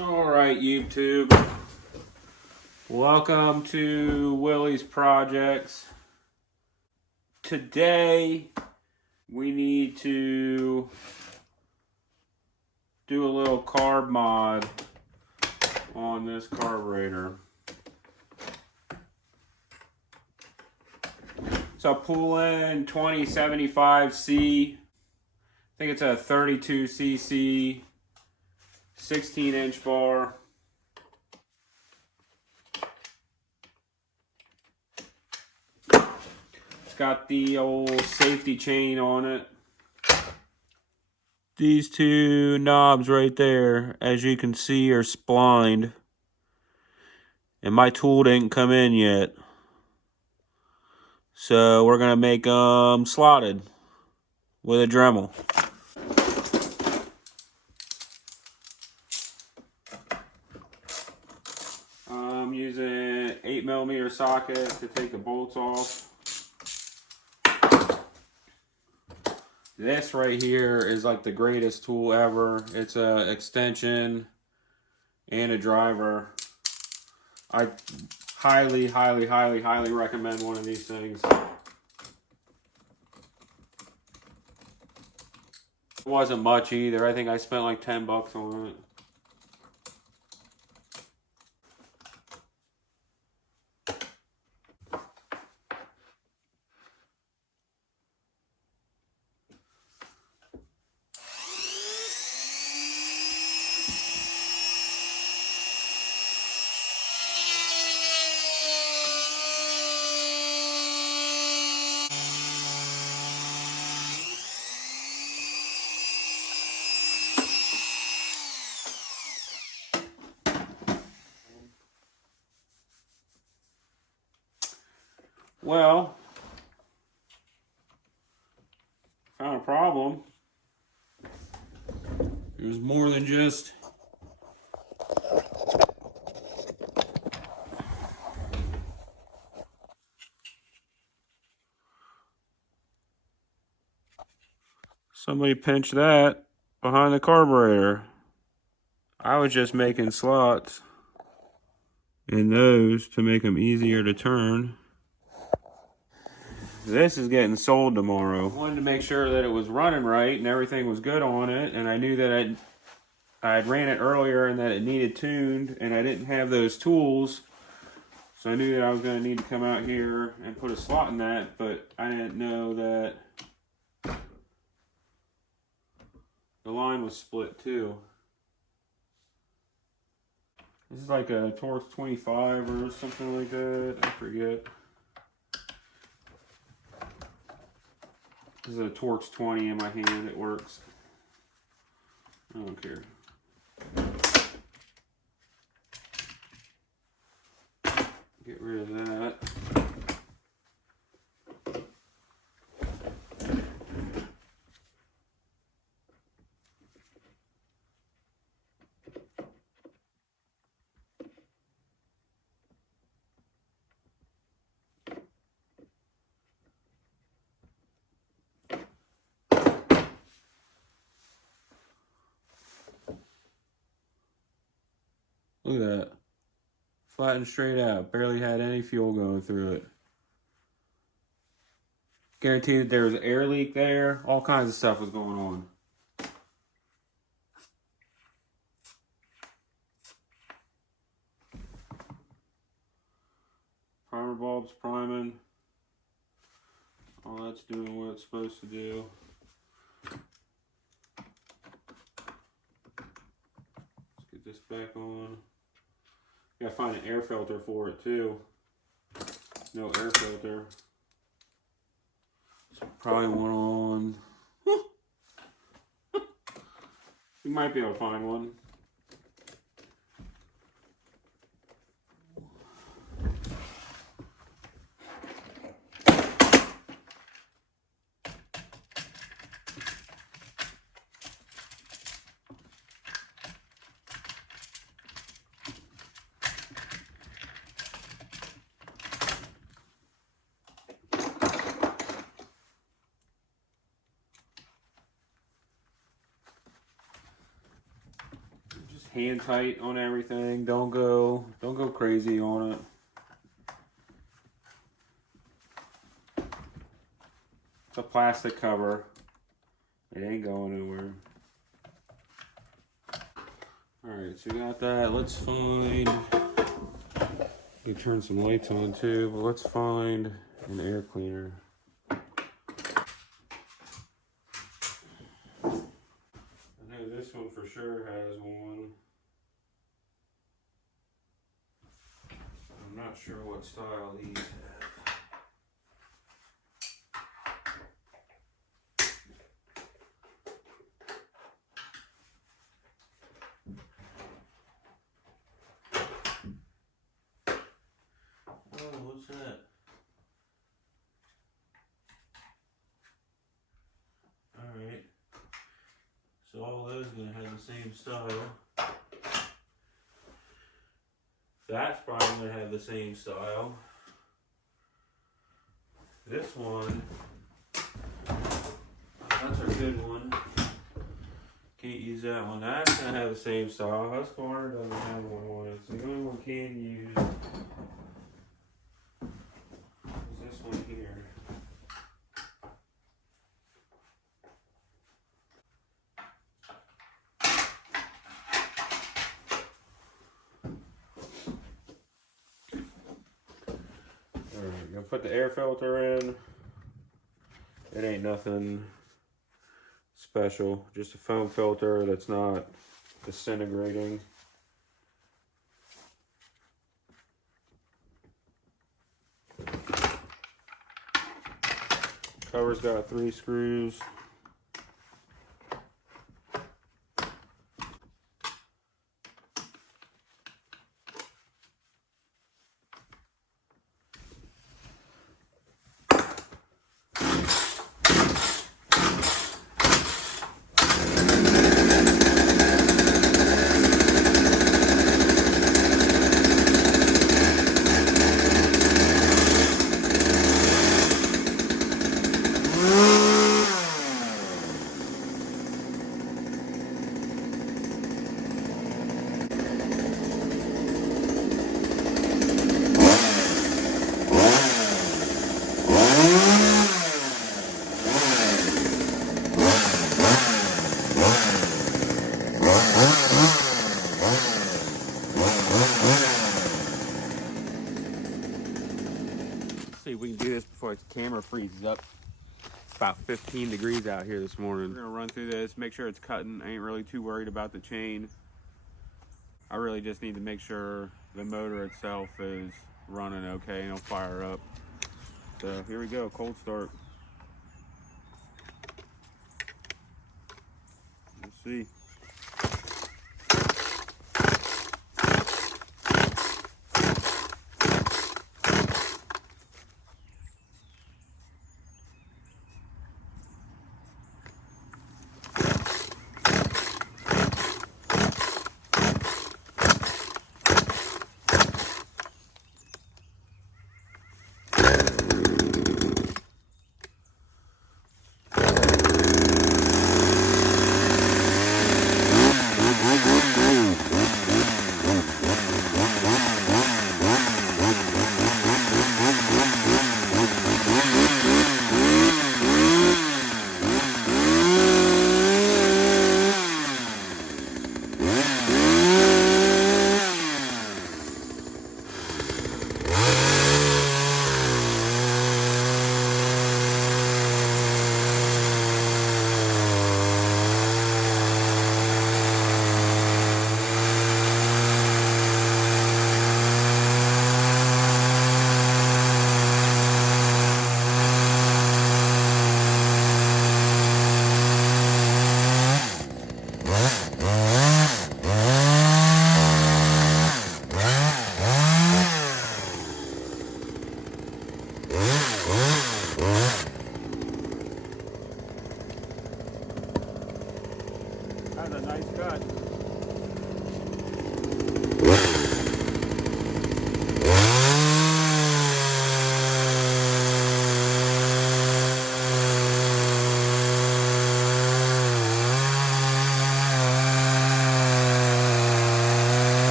Alright, YouTube. Welcome to Willie's Projects. Today, we need to do a little carb mod on this carburetor. It's a Poulan 2075C. I think it's a 32cc 16-inch bar. It's got the old safety chain on it. These two knobs right there, as you can see, are splined. And my tool didn't come in yet. So we're going to make them slotted with a Dremel. I'm using an 8mm socket to take the bolts off. This right here is like the greatest tool ever. It's an extension and a driver. I highly recommend one of these things. It wasn't much either. I think I spent like 10 bucks on it. Well, found a problem. It was more than just somebody pinched that behind the carburetor. I was just making slots in those to make them easier to turn. This is getting sold tomorrow. I wanted to make sure that it was running right and everything was good on it, and I knew that I'd ran it earlier and that it needed tuned, and I didn't have those tools, so I knew that I was going to need to come out here and put a slot in that, but I didn't know that the line was split too. This is like a Torx 25 or something like that, I forget. This is a Torx 20 in my hand, it works. I don't care. Get rid of that. Look at that. Flat and straight out. Barely had any fuel going through it. Guaranteed that there was an air leak there. All kinds of stuff was going on. Primer bulb's priming. All that's doing what it's supposed to do. Let's get this back on. Gotta find an air filter for it too. No air filter. So probably one on. You might be able to find one. hand tight on everything. Don't go crazy on it. It's a plastic cover. It ain't going anywhere. Alright, so we got that. Let's find... We turn some lights on too, but let's find an air cleaner. I know this one for sure has one. I'm not sure what style these have. What's that? Alright. So all those are going to have the same style. That's probably going to have the same style. This one, that's a good one. Can't use that one. That's going to have the same style. Husqvarna doesn't have one on it. So the only one we can use is this one here. Alright, gonna put the air filter in. It ain't nothing special, just a foam filter that's not disintegrating. Cover's got 3 screws. See if we can do this before the camera freezes up. It's about 15 degrees out here this morning. We're gonna run through this, make sure it's cutting. I ain't really too worried about the chain. I really just need to make sure the motor itself is running okay and it'll fire up. So here we go, cold start. Let's see.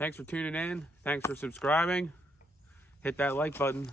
Thanks for tuning in. Thanks for subscribing. Hit that like button.